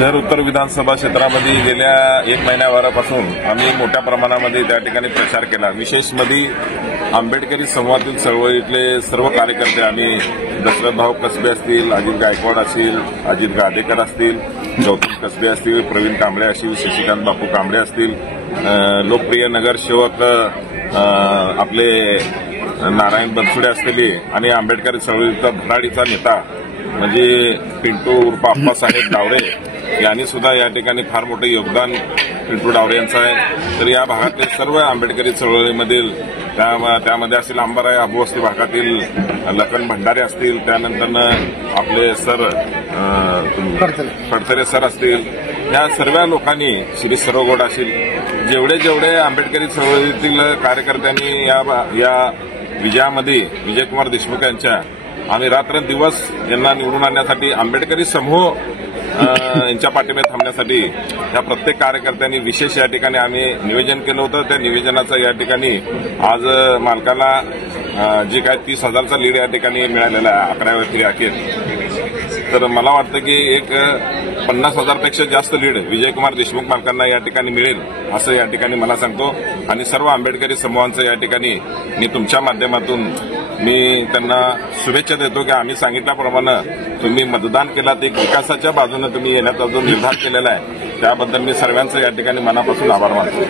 शहर उत्तर विधानसभा क्षेत्रामध्ये गेल्या 1 महिन्याभरापासून आम्ही मोठ्या प्रमाणामध्ये त्या ठिकाणी प्रचार केला। विशेष मध्ये आंबेडकरी समूहातील चळवळीतले सर्व कार्यकर्ते आम्ही दशरथभाऊ कसबे असतील, अजित गायकवाड असतील, अजित गादेकर असतील, गौतम कसबे असतील, प्रवीण कांबळे असतील, शशिकांत बापू कांबळे असतील, लोकप्रिय नगरसेवक आपले नारायण बनसोडे असतील आणि आंबेडकरी चळवळीचा भराडीचा नेता म्हणजे पिंटू उर्फ आप्पासाहेब डावरे यांनी सुद्धा या ठिकाणी फार मोठे योगदान पिंटू डावरे यांचं आहे। तर या भागातील सर्व आंबेडकरी चळवळीमधील त्यामध्ये असतील अंबाराय आबुवस्ती भागातील लखन भंडारे असतील, त्यानंतर आपले सर फडतरे सर असतील, या सर्व लोकांनी श्री सरवगोड असतील, जेवढे आंबेडकरी चळवळीतील कार्यकर्त्यांनी या विजयामध्ये विजयकुमार देशमुख यांच्या आम्ही रात्रंदिवस यांना निवडून आणण्यासाठी आंबेडकरी समूह यांच्या पाठीमागे थांबण्यासाठी या प्रत्येक कार्यकर्त्यांनी विशेष या ठिकाणी आम्ही निवेदन केलं होतं। त्या निवेदनाचं या ठिकाणी आज मालकाला जे काय 30,000चा लीड या ठिकाणी मिळालेला आहे 11व्या फेरी अखेर। तर मला वाटतं की एक 50,000पेक्षा जास्त लीड विजयकुमार देशमुख मालकांना या ठिकाणी मिळेल असं या ठिकाणी मला सांगतो। आणि सर्व आंबेडकरी समूहांचं या ठिकाणी मी तुमच्या माध्यमातून मी त्यांना शुभेच्छा देतो की आम्ही सांगितल्याप्रमाणे तुम्ही मतदान केलात, एक विकासाच्या बाजूने तुम्ही येण्याचा जो निर्धार केलेला आहे त्याबद्दल मी सर्वांचं या ठिकाणी मनापासून आभार मानतो।